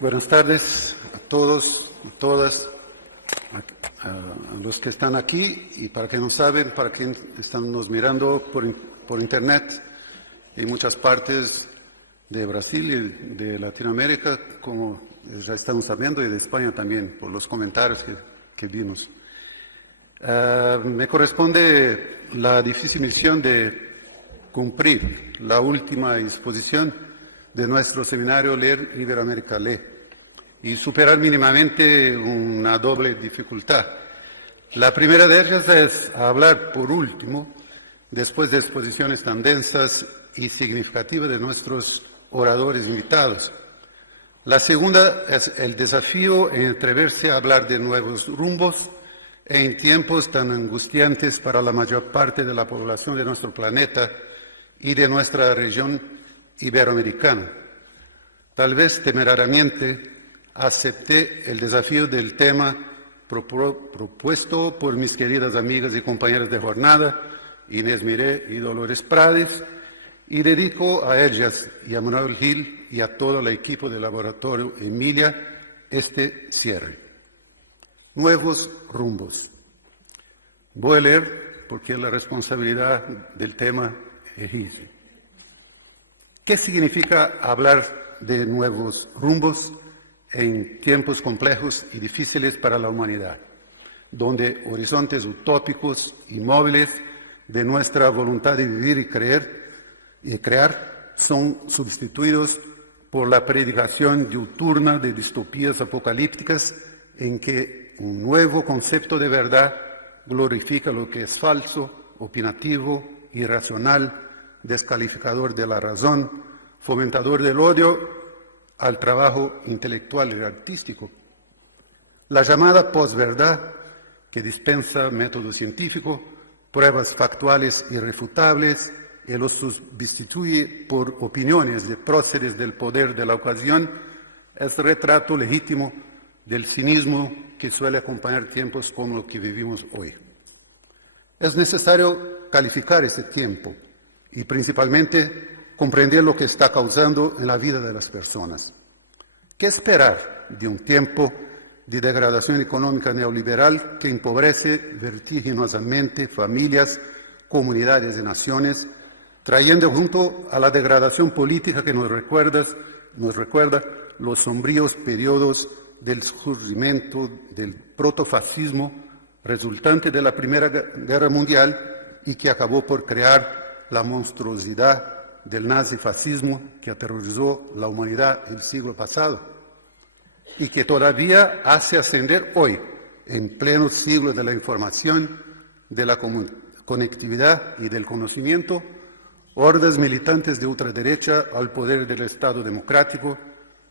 Buenas tardes a todos y todas, a los que están aquí y para quienes no saben, para quienes están nos mirando por internet en muchas partes de Brasil y de Latinoamérica, como ya estamos sabiendo, y de España también, por los comentarios que vimos. Me corresponde la difícil misión de cumplir la última exposición de nuestro seminario Leer Iberoamérica Lee y superar mínimamente una doble dificultad. La primera de ellas es hablar por último, después de exposiciones tan densas y significativas de nuestros oradores invitados. La segunda es el desafío en atreverse a hablar de nuevos rumbos en tiempos tan angustiantes para la mayor parte de la población de nuestro planeta y de nuestra región iberoamericana. Tal vez temerariamente acepté el desafío del tema propuesto por mis queridas amigas y compañeras de jornada, Inés Miré y Dolores Prades, y dedico a ellas y a Manuel Gil y a todo el equipo del laboratorio Emilia este cierre. Nuevos rumbos. Voy a leer porque la responsabilidad del tema es ese. ¿Qué significa hablar de nuevos rumbos en tiempos complejos y difíciles para la humanidad, donde horizontes utópicos y móviles de nuestra voluntad de vivir y crear son sustituidos por la predicación diuturna de distopías apocalípticas en que un nuevo concepto de verdad glorifica lo que es falso, opinativo, irracional, descalificador de la razón, fomentador del odio al trabajo intelectual y artístico. La llamada posverdad, que dispensa método científico, pruebas factuales irrefutables y los sustituye por opiniones de próceres del poder de la ocasión, es retrato legítimo del cinismo que suele acompañar tiempos como los que vivimos hoy. Es necesario calificar ese tiempo y principalmente comprender lo que está causando en la vida de las personas. ¿Qué esperar de un tiempo de degradación económica neoliberal que empobrece vertiginosamente familias, comunidades y naciones, trayendo junto a la degradación política que nos recuerda los sombríos periodos del surgimiento del protofascismo resultante de la Primera Guerra Mundial y que acabó por crear la monstruosidad del nazifascismo que aterrorizó la humanidad el siglo pasado y que todavía hace ascender hoy, en pleno siglo de la información, de la conectividad y del conocimiento, hordas militantes de ultraderecha al poder del Estado democrático,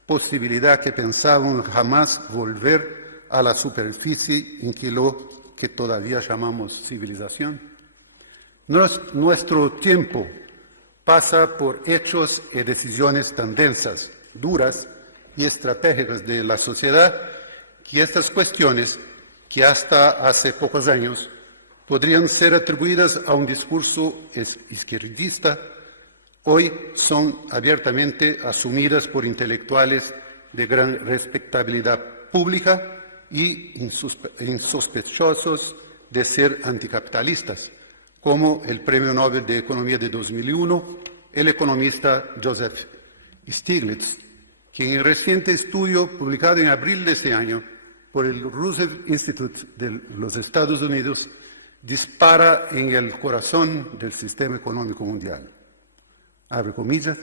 posibilidad que pensaban jamás volver a la superficie en que lo que todavía llamamos civilización. Nuestro tiempo pasa por hechos y decisiones tan densas, duras y estratégicas de la sociedad que estas cuestiones, que hasta hace pocos años podrían ser atribuidas a un discurso izquierdista, hoy son abiertamente asumidas por intelectuales de gran respetabilidad pública y insospechosos de ser anticapitalistas, como el Premio Nobel de Economía de 2001, el economista Joseph Stiglitz, quien en un reciente estudio publicado en abril de este año por el Roosevelt Institute de los Estados Unidos dispara en el corazón del sistema económico mundial. Abre comillas,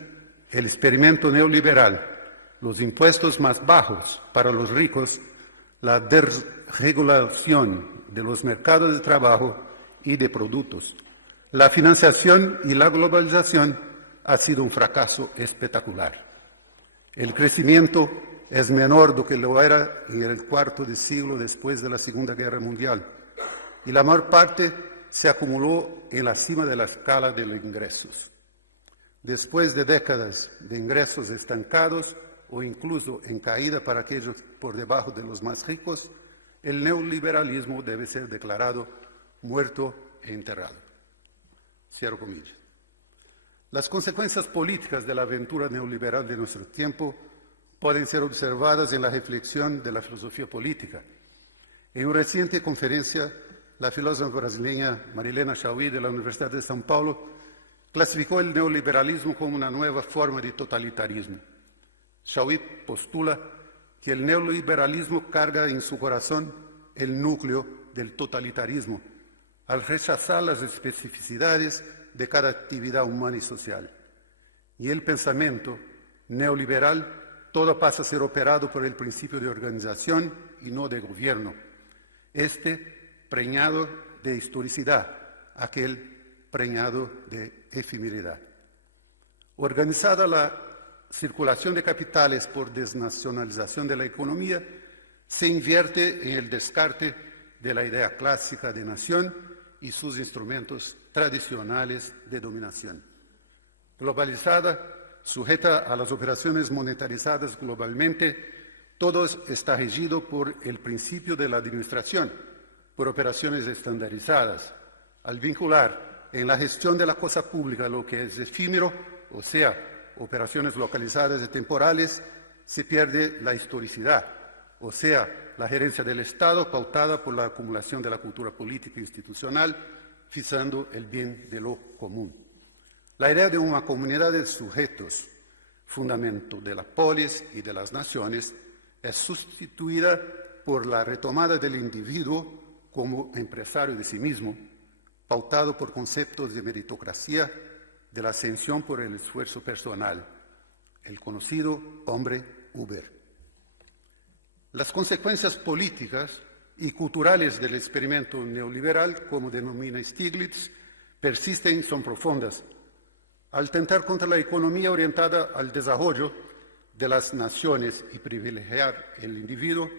el experimento neoliberal, los impuestos más bajos para los ricos, la desregulación de los mercados de trabajo y de productos, la financiación y la globalización ha sido un fracaso espectacular. El crecimiento es menor de lo que lo era en el cuarto de siglo después de la Segunda Guerra Mundial y la mayor parte se acumuló en la cima de la escala de los ingresos. Después de décadas de ingresos estancados o incluso en caída para aquellos por debajo de los más ricos, el neoliberalismo debe ser declarado muerto e enterrado. Cierro comillas. Las consecuencias políticas de la aventura neoliberal de nuestro tiempo pueden ser observadas en la reflexión de la filosofía política. En una reciente conferencia, la filósofa brasileña Marilena Chauí de la Universidad de São Paulo clasificó el neoliberalismo como una nueva forma de totalitarismo. Chauí postula que el neoliberalismo carga en su corazón el núcleo del totalitarismo, al rechazar las especificidades de cada actividad humana y social. Y el pensamiento neoliberal todo pasa a ser operado por el principio de organización y no de gobierno. Preñado de historicidad, aquel preñado de efemeridad. Organizada la circulación de capitales por desnacionalización de la economía, se invierte en el descarte de la idea clásica de nación y sus instrumentos tradicionales de dominación. Globalizada, sujeta a las operaciones monetarizadas globalmente, todo está regido por el principio de la administración, por operaciones estandarizadas. Al vincular en la gestión de la cosa pública lo que es efímero, o sea, operaciones localizadas y temporales, se pierde la historicidad, o sea, la gerencia del Estado pautada por la acumulación de la cultura política e institucional, fijando el bien de lo común. La idea de una comunidad de sujetos, fundamento de la polis y de las naciones, es sustituida por la retomada del individuo como empresario de sí mismo, pautado por conceptos de meritocracia, de la ascensión por el esfuerzo personal, el conocido hombre Uber. Las consecuencias políticas y culturales del experimento neoliberal, como denomina Stiglitz, persisten y son profundas. Al tentar contra la economía orientada al desarrollo de las naciones y privilegiar el individuo,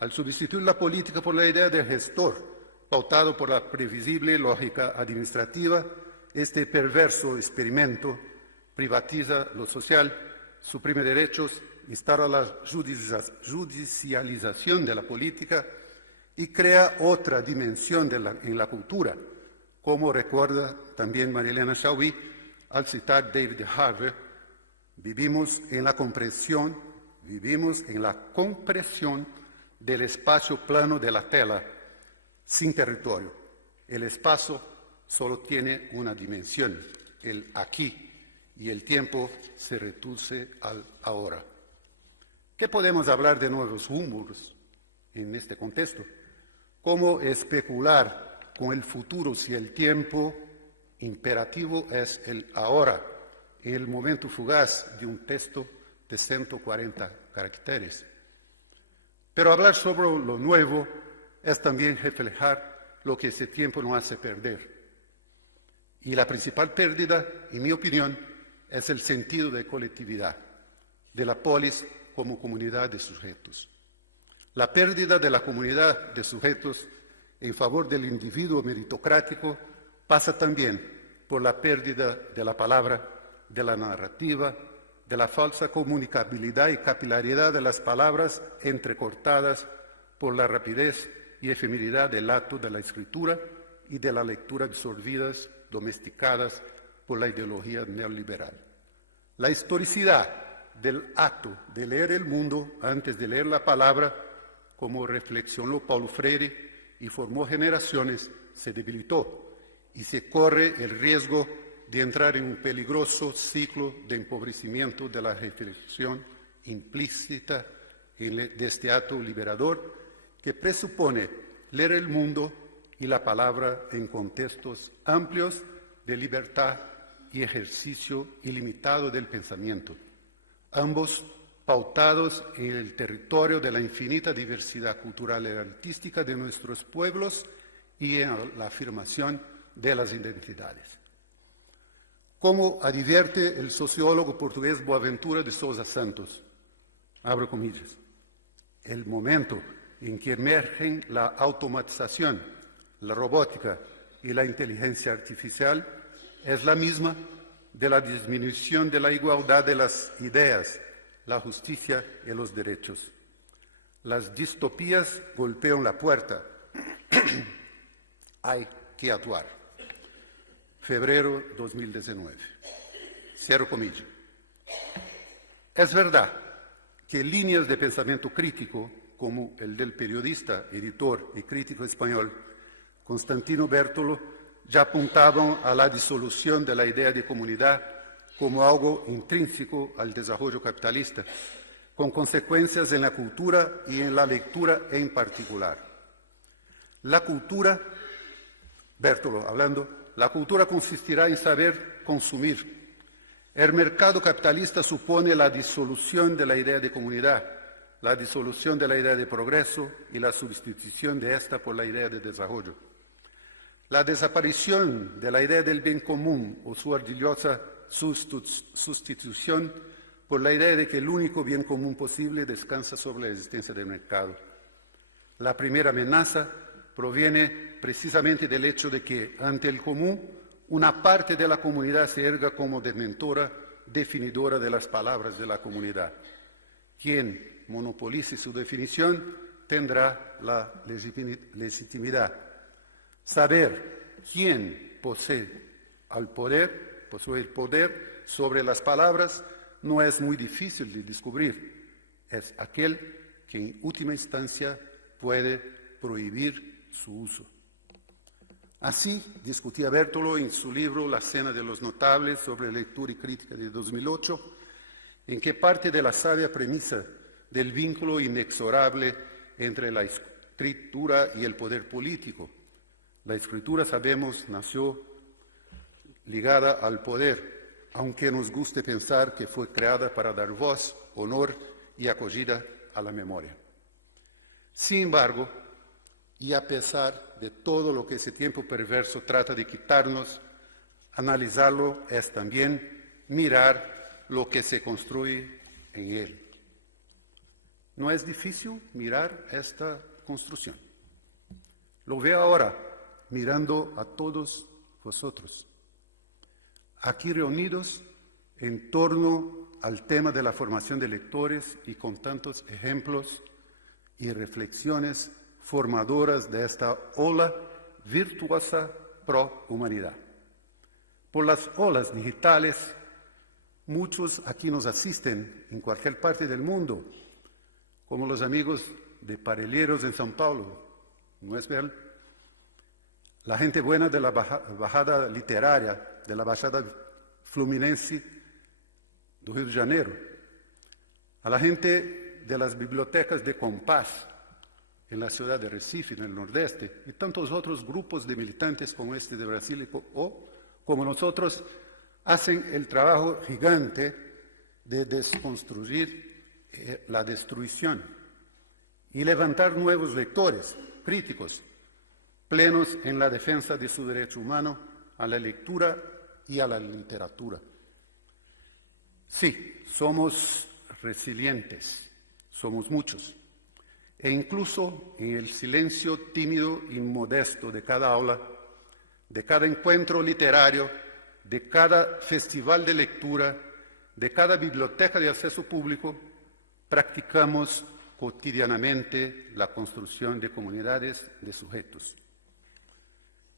al sustituir la política por la idea de gestor, pautado por la previsible lógica administrativa, este perverso experimento privatiza lo social, suprime derechos, instaura la judicialización de la política y crea otra dimensión en la cultura, como recuerda también Marilena Chauí al citar David Harvey: vivimos en la compresión del espacio plano de la tela, sin territorio. El espacio solo tiene una dimensión, el aquí, y el tiempo se reduce al ahora. ¿Qué podemos hablar de nuevos rumbos en este contexto? ¿Cómo especular con el futuro si el tiempo imperativo es el ahora, el momento fugaz de un texto de 140 caracteres? Pero hablar sobre lo nuevo es también reflejar lo que ese tiempo nos hace perder. Y la principal pérdida, en mi opinión, es el sentido de colectividad, de la polis como comunidad de sujetos. La pérdida de la comunidad de sujetos en favor del individuo meritocrático pasa también por la pérdida de la palabra, de la narrativa, de la falsa comunicabilidad y capilaridad de las palabras entrecortadas por la rapidez y efemeridad del acto de la escritura y de la lectura absorbidas, domesticadas por la ideología neoliberal. La historicidad del acto de leer el mundo antes de leer la palabra, como reflexionó Paulo Freire y formó generaciones, se debilitó y se corre el riesgo de entrar en un peligroso ciclo de empobrecimiento de la reflexión implícita de este acto liberador que presupone leer el mundo y la palabra en contextos amplios de libertad y ejercicio ilimitado del pensamiento, ambos pautados en el territorio de la infinita diversidad cultural y artística de nuestros pueblos y en la afirmación de las identidades. Como advierte el sociólogo portugués Boaventura de Sousa Santos, abro comillas, el momento en que emergen la automatización, la robótica y la inteligencia artificial es la misma de la disminución de la igualdad de las ideas, la justicia y los derechos. Las distopías golpean la puerta. Hay que actuar. Febrero 2019. Cierro comillas. Es verdad que líneas de pensamiento crítico, como el del periodista, editor y crítico español Constantino Bertolo, ya apuntaban a la disolución de la idea de comunidad como algo intrínseco al desarrollo capitalista, con consecuencias en la cultura y en la lectura en particular. La cultura, Bertolo hablando, la cultura consistirá en saber consumir. El mercado capitalista supone la disolución de la idea de comunidad, la disolución de la idea de progreso y la sustitución de esta por la idea de desarrollo. La desaparición de la idea del bien común o su ardilosa sustitución por la idea de que el único bien común posible descansa sobre la existencia del mercado. La primera amenaza proviene precisamente del hecho de que, ante el común, una parte de la comunidad se erga como detentora, definidora de las palabras de la comunidad. Quien monopolice su definición tendrá la legitimidad. Saber quién posee el poder sobre las palabras no es muy difícil de descubrir. Es aquel que en última instancia puede prohibir su uso. Así discutía Bertolo en su libro La Cena de los Notables sobre lectura y crítica de 2008, en que parte de la sabia premisa del vínculo inexorable entre la escritura y el poder político. La escritura, sabemos, nació ligada al poder, aunque nos guste pensar que fue creada para dar voz, honor y acogida a la memoria. Sin embargo, y a pesar de todo lo que ese tiempo perverso trata de quitarnos, analizarlo es también mirar lo que se construye en él. No es difícil mirar esta construcción. Lo veo ahora, mirando a todos vosotros, aquí reunidos en torno al tema de la formación de lectores y con tantos ejemplos y reflexiones formadoras de esta ola virtuosa pro humanidad. Por las olas digitales, muchos aquí nos asisten en cualquier parte del mundo, como los amigos de Parelheiros en São Paulo, ¿no es verdad? La gente buena de la Bajada Literaria, de la Baixada Fluminense do Rio de Janeiro, a la gente de las bibliotecas de Compás, en la ciudad de Recife, en el Nordeste, y tantos otros grupos de militantes como este de Brasil o como nosotros, hacen el trabajo gigante de desconstruir la destrucción y levantar nuevos lectores, críticos, plenos en la defensa de su derecho humano a la lectura y a la literatura. Sí, somos resilientes, somos muchos. E incluso en el silencio tímido y modesto de cada aula, de cada encuentro literario, de cada festival de lectura, de cada biblioteca de acceso público, practicamos cotidianamente la construcción de comunidades de sujetos.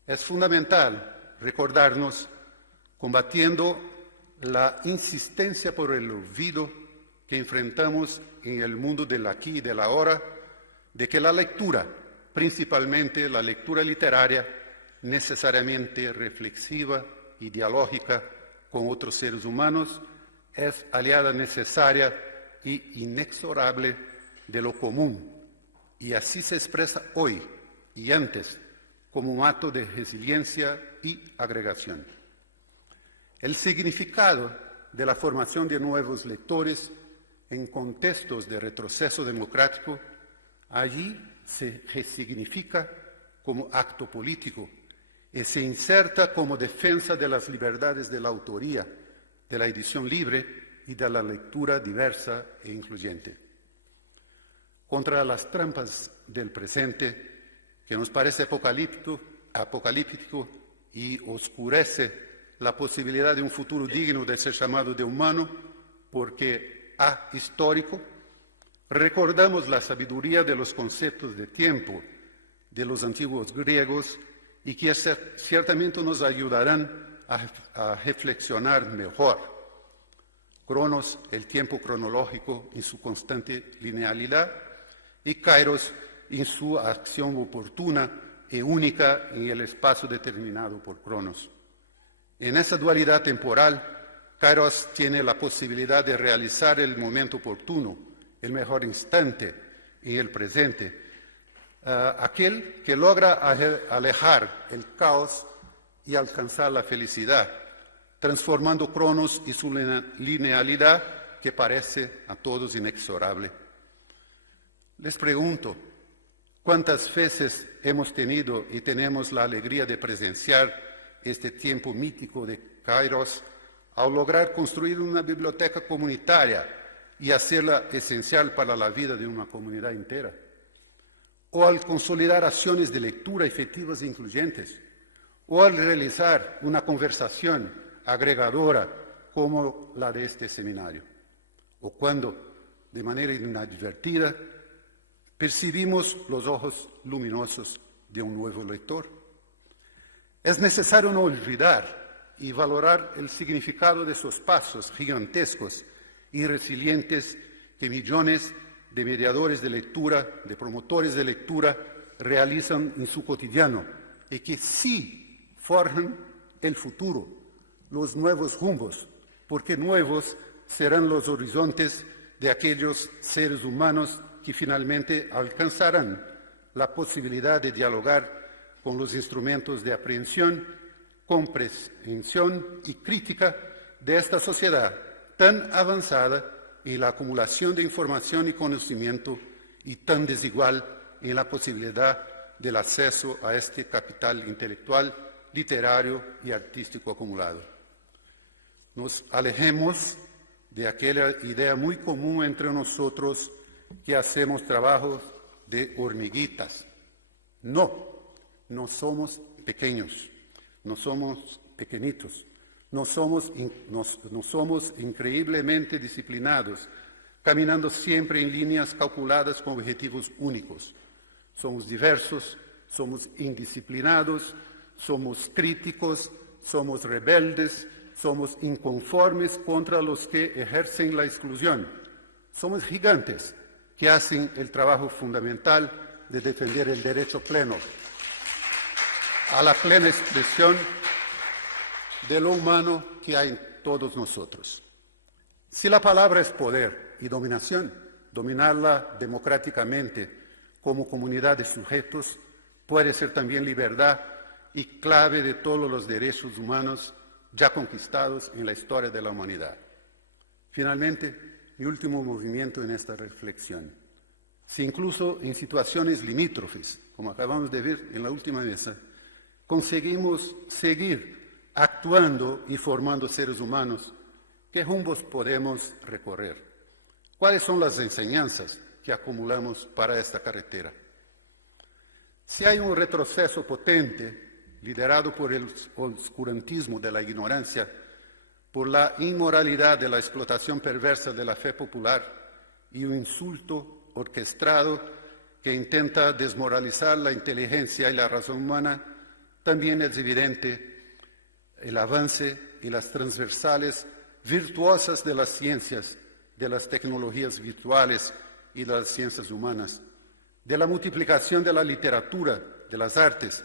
Es fundamental recordarnos, combatiendo la insistencia por el olvido que enfrentamos en el mundo del aquí y del ahora, de que la lectura, principalmente la lectura literaria, necesariamente reflexiva y dialógica con otros seres humanos, es aliada necesaria y inexorable de lo común, y así se expresa hoy y antes como un acto de resiliencia y agregación. El significado de la formación de nuevos lectores en contextos de retroceso democrático allí se resignifica como acto político y se inserta como defensa de las libertades de la autoría, de la edición libre y de la lectura diversa e incluyente. Contra las trampas del presente, que nos parece apocalíptico y oscurece la posibilidad de un futuro digno de ser llamado de humano, porque ahistórico, recordamos la sabiduría de los conceptos de tiempo de los antiguos griegos y que ciertamente nos ayudarán a reflexionar mejor. Cronos, el tiempo cronológico en su constante linealidad, y Kairos en su acción oportuna y única en el espacio determinado por Cronos. En esa dualidad temporal, Kairos tiene la posibilidad de realizar el momento oportuno, el mejor instante en el presente, aquel que logra alejar el caos y alcanzar la felicidad, transformando Cronos y su linealidad que parece a todos inexorable. Les pregunto, ¿cuántas veces hemos tenido y tenemos la alegría de presenciar este tiempo mítico de Kairos al lograr construir una biblioteca comunitaria y hacerla esencial para la vida de una comunidad entera? O al consolidar acciones de lectura efectivas e incluyentes, o al realizar una conversación agregadora como la de este seminario, o cuando, de manera inadvertida, percibimos los ojos luminosos de un nuevo lector. Es necesario no olvidar y valorar el significado de esos pasos gigantescos y resilientes que millones de mediadores de lectura, de promotores de lectura, realizan en su cotidiano y que sí forjan el futuro, los nuevos rumbos, porque nuevos serán los horizontes de aquellos seres humanos que finalmente alcanzarán la posibilidad de dialogar con los instrumentos de aprehensión, comprensión y crítica de esta sociedad tan avanzada en la acumulación de información y conocimiento y tan desigual en la posibilidad del acceso a este capital intelectual, literario y artístico acumulado. Nos alejemos de aquella idea muy común entre nosotros que hacemos trabajos de hormiguitas. No somos pequeños, no somos pequeñitos, no somos increíblemente disciplinados, caminando siempre en líneas calculadas con objetivos únicos. Somos diversos, somos indisciplinados, somos críticos, somos rebeldes, somos inconformes contra los que ejercen la exclusión. Somos gigantes que hacen el trabajo fundamental de defender el derecho pleno a la plena expresión de lo humano que hay en todos nosotros. Si la palabra es poder y dominación, dominarla democráticamente como comunidad de sujetos puede ser también libertad y clave de todos los derechos humanos ya conquistados en la historia de la humanidad. Finalmente, mi último movimiento en esta reflexión. Si incluso en situaciones limítrofes, como acabamos de ver en la última mesa, conseguimos seguir actuando y formando seres humanos, ¿qué rumbos podemos recorrer? ¿Cuáles son las enseñanzas que acumulamos para esta carretera? Si hay un retroceso potente, liderado por el oscurantismo de la ignorancia, por la inmoralidad de la explotación perversa de la fe popular y un insulto orquestado que intenta desmoralizar la inteligencia y la razón humana, también es evidente el avance y las transversales virtuosas de las ciencias, de las tecnologías virtuales y de las ciencias humanas, de la multiplicación de la literatura, de las artes,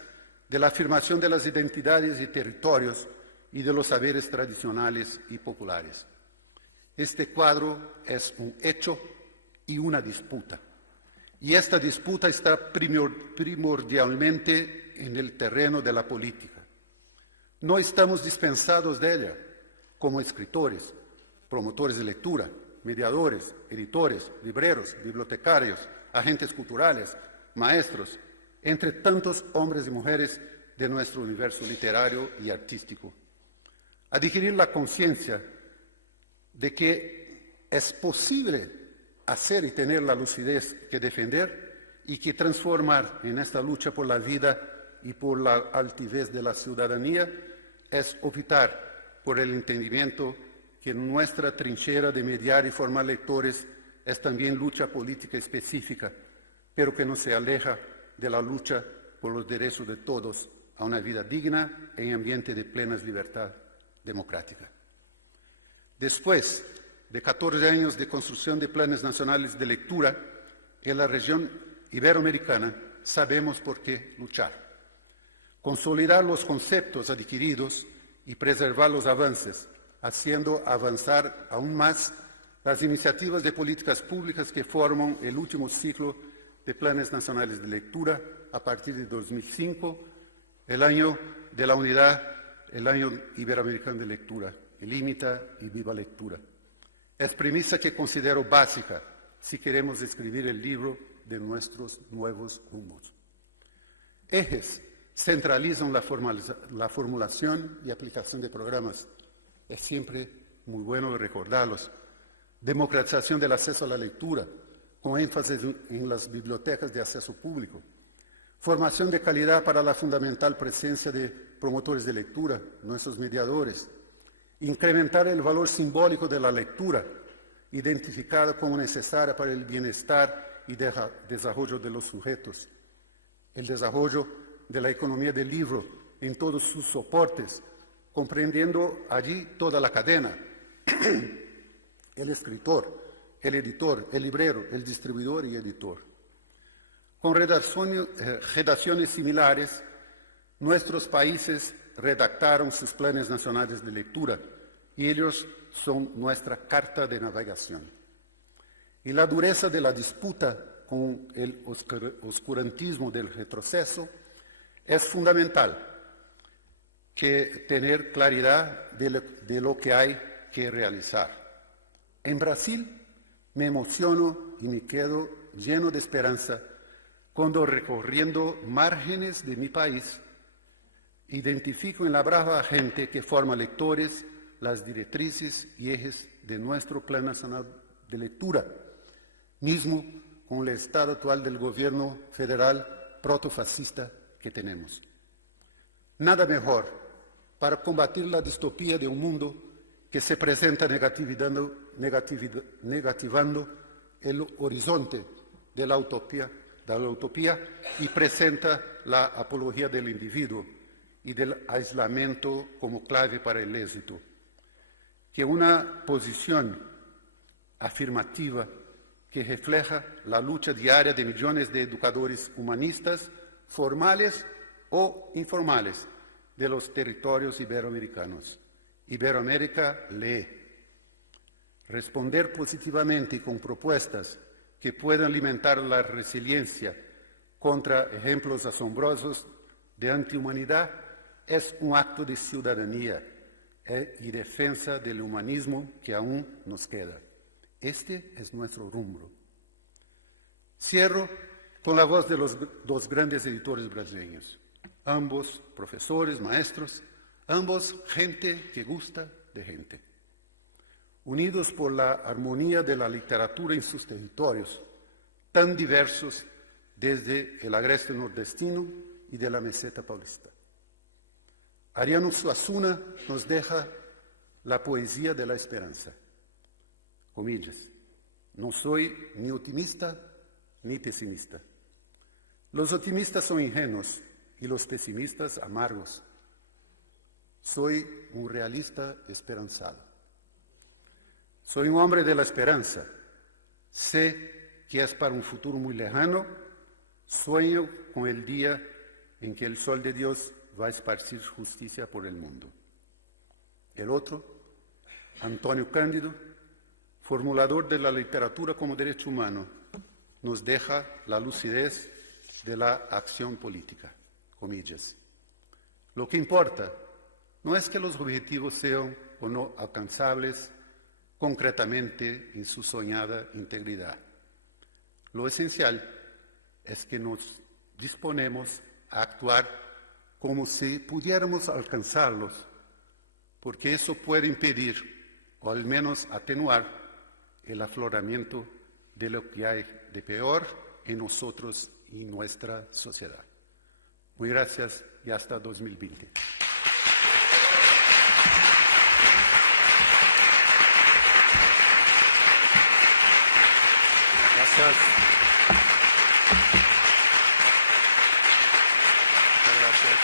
de la afirmación de las identidades y territorios y de los saberes tradicionales y populares. Este cuadro es un hecho y una disputa. Y esta disputa está primordialmente en el terreno de la política. No estamos dispensados de ella como escritores, promotores de lectura, mediadores, editores, libreros, bibliotecarios, agentes culturales, maestros, entre tantos hombres y mujeres de nuestro universo literario y artístico. Adquirir la conciencia de que es posible hacer y tener la lucidez que defender y que transformar en esta lucha por la vida y por la altivez de la ciudadanía es optar por el entendimiento que nuestra trinchera de mediar y formar lectores es también lucha política específica, pero que no se aleja de la lucha por los derechos de todos a una vida digna en ambiente de plena libertad democrática. Después de 14 años de construcción de planes nacionales de lectura en la región iberoamericana, sabemos por qué luchar. Consolidar los conceptos adquiridos y preservar los avances, haciendo avanzar aún más las iniciativas de políticas públicas que forman el último ciclo de planes nacionales de lectura a partir de 2005, el año de la unidad, el año iberoamericano de lectura, el IMITA y Viva Lectura. Es premisa que considero básica si queremos escribir el libro de nuestros nuevos rumbos. Ejes centralizan la formulación y aplicación de programas. Es siempre muy bueno recordarlos. Democratización del acceso a la lectura, con énfasis en las bibliotecas de acceso público. Formación de calidad para la fundamental presencia de promotores de lectura, nuestros mediadores. Incrementar el valor simbólico de la lectura, identificada como necesaria para el bienestar y desarrollo de los sujetos. El desarrollo de la economía del libro en todos sus soportes, comprendiendo allí toda la cadena. El escritor, el editor, el librero, el distribuidor y editor. Con redacciones similares, nuestros países redactaron sus planes nacionales de lectura y ellos son nuestra carta de navegación. Y la dureza de la disputa con el oscurantismo del retroceso es fundamental que tener claridad de lo que hay que realizar. En Brasil me emociono y me quedo lleno de esperanza cuando recorriendo márgenes de mi país identifico en la brava gente que forma lectores las directrices y ejes de nuestro Plan Nacional de Lectura, mismo con el estado actual del gobierno federal protofascista que tenemos. Nada mejor para combatir la distopía de un mundo que se presenta negativando el horizonte de la utopía y presenta la apología del individuo y del aislamiento como clave para el éxito. Que una posición afirmativa que refleja la lucha diaria de millones de educadores humanistas, formales o informales, de los territorios iberoamericanos. Iberoamérica lee. Responder positivamente con propuestas que puedan alimentar la resiliencia contra ejemplos asombrosos de antihumanidad es un acto de ciudadanía y defensa del humanismo que aún nos queda. Este es nuestro rumbo. Cierro con la voz de los dos grandes editores brasileños, ambos profesores, maestros, ambos gente que gusta de gente. Unidos por la armonía de la literatura en sus territorios, tan diversos desde el agreste nordestino y de la meseta paulista. Ariano Suassuna nos deja la poesía de la esperanza. Comillas, no soy ni optimista ni pesimista. Los optimistas son ingenuos y los pesimistas amargos. Soy un realista esperanzado. Soy un hombre de la esperanza. Sé que es para un futuro muy lejano. Sueño con el día en que el sol de Dios va a esparcir justicia por el mundo. El otro, Antonio Cándido, formulador de la literatura como derecho humano, nos deja la lucidez de la acción política. Comillas. Lo que importa no es que los objetivos sean o no alcanzables concretamente en su soñada integridad. Lo esencial es que nos disponemos a actuar como si pudiéramos alcanzarlos, porque eso puede impedir, o al menos atenuar, el afloramiento de lo que hay de peor en nosotros y nuestra sociedad. Muy gracias y hasta 2020. Gracias. Muchas gracias.